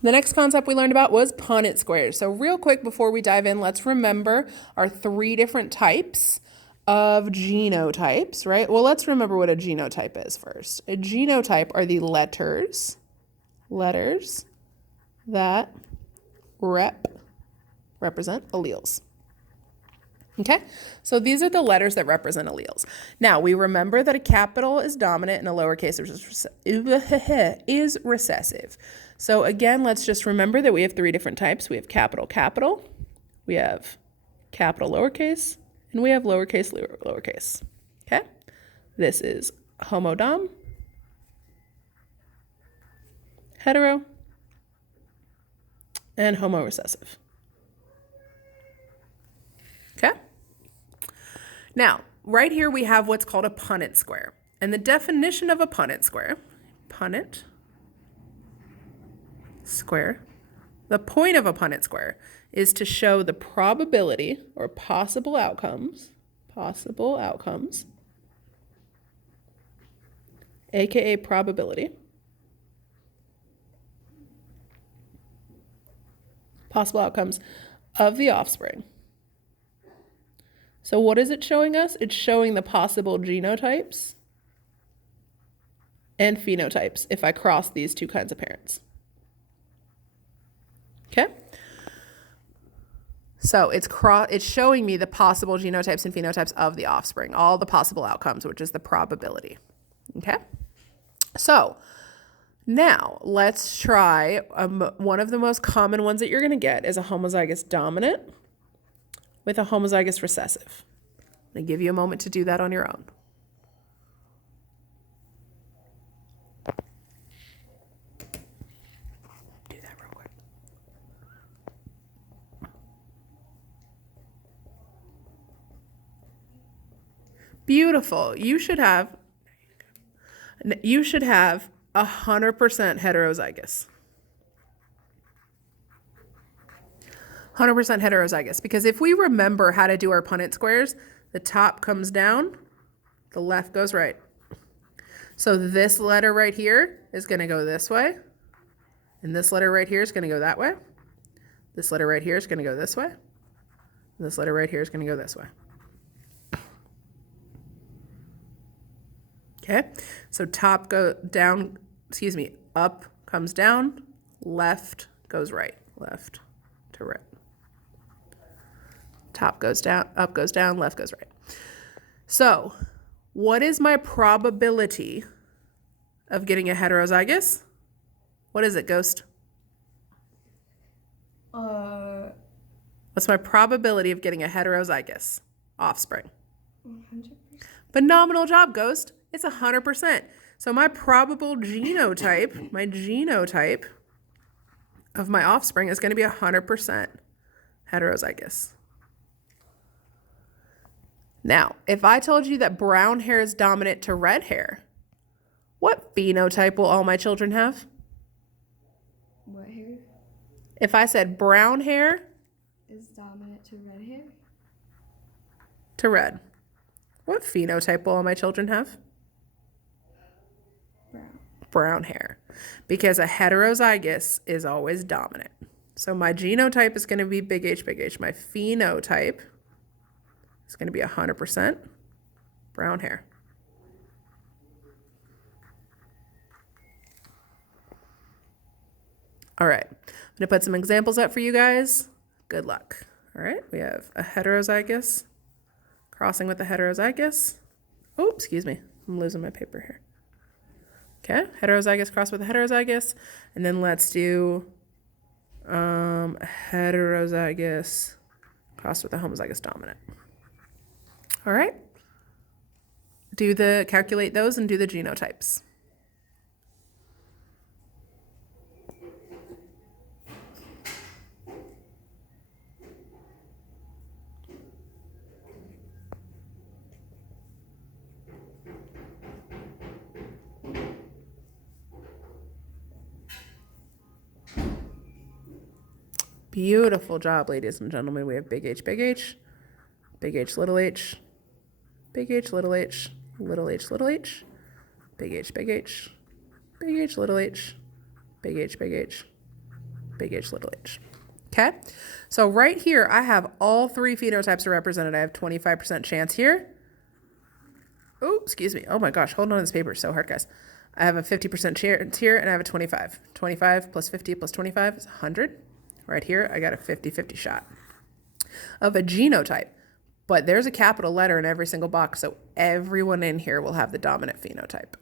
The next concept we learned about was Punnett squares. So real quick before we dive in, let's remember our 3 different types of genotypes, right? Well, let's remember what a genotype is first. A genotype are the letters that represent alleles. Okay, so these are the letters that represent alleles. Now, we remember that a capital is dominant and a lowercase is recessive. So again, let's just remember that we have 3 different types. We have capital, we have capital lowercase, and we have lowercase lowercase. Okay, this is homodom, hetero, and homorecessive. Okay. Now, right here we have what's called a Punnett square. And the definition of a Punnett square, the point of a Punnett square is to show the probability or possible outcomes, aka probability, possible outcomes of the offspring. So what is it showing us? It's showing the possible genotypes and phenotypes if I cross these 2 kinds of parents. Okay? So it's showing me the possible genotypes and phenotypes of the offspring, all the possible outcomes, which is the probability. Okay? So now let's try one of the most common ones that you're going to get is a homozygous dominant with a homozygous recessive. I'm going to give you a moment to do that on your own. Do that real quick. Beautiful. You should have 100% heterozygous. 100% heterozygous, because if we remember how to do our Punnett squares, the top comes down, the left goes right. So this letter right here is going to go this way, and this letter right here is going to go that way. This letter right here is going to go this way, and this letter right here is going to go this way. Okay, so top go down, up comes down, left goes right, left to right. Top goes down, up goes down, left goes right. So what is my probability of getting a heterozygous? What is it, Ghost? What's my probability of getting a heterozygous offspring? 100%. Phenomenal job, Ghost. It's 100%. So my probable genotype, my genotype of my offspring is going to be 100% heterozygous. Now, if I told you that brown hair is dominant to red hair, what phenotype will all my children have? What hair If I said brown hair is dominant to red hair? to red, what phenotype will all my children have? Brown. Brown hair, because a heterozygous is always dominant. So my genotype is going to be big H, big H. My phenotype is going to be 100% brown hair. All right, I'm going to put some examples up for you guys. Good luck. All right, we have a heterozygous crossing with a heterozygous. Oh, excuse me, I'm losing my paper here. Okay, heterozygous cross with a heterozygous, and then let's do heterozygous cross with a homozygous dominant. All right, calculate those and do the genotypes. Beautiful job, ladies and gentlemen. We have big H, big H, big H, little h, big H, little h, little h, little h, big H, big H, big H, little h, big H, big H, big H, little h. Okay, so right here, I have all three phenotypes are represented. I have 25% chance here. Oh, excuse me. Oh my gosh, holding on to this paper is so hard, guys. I have a 50% chance here, and I have a 25. 25 plus 50 plus 25 is 100. Right here, I got a 50-50 shot of a genotype. But there's a capital letter in every single box, so everyone in here will have the dominant phenotype.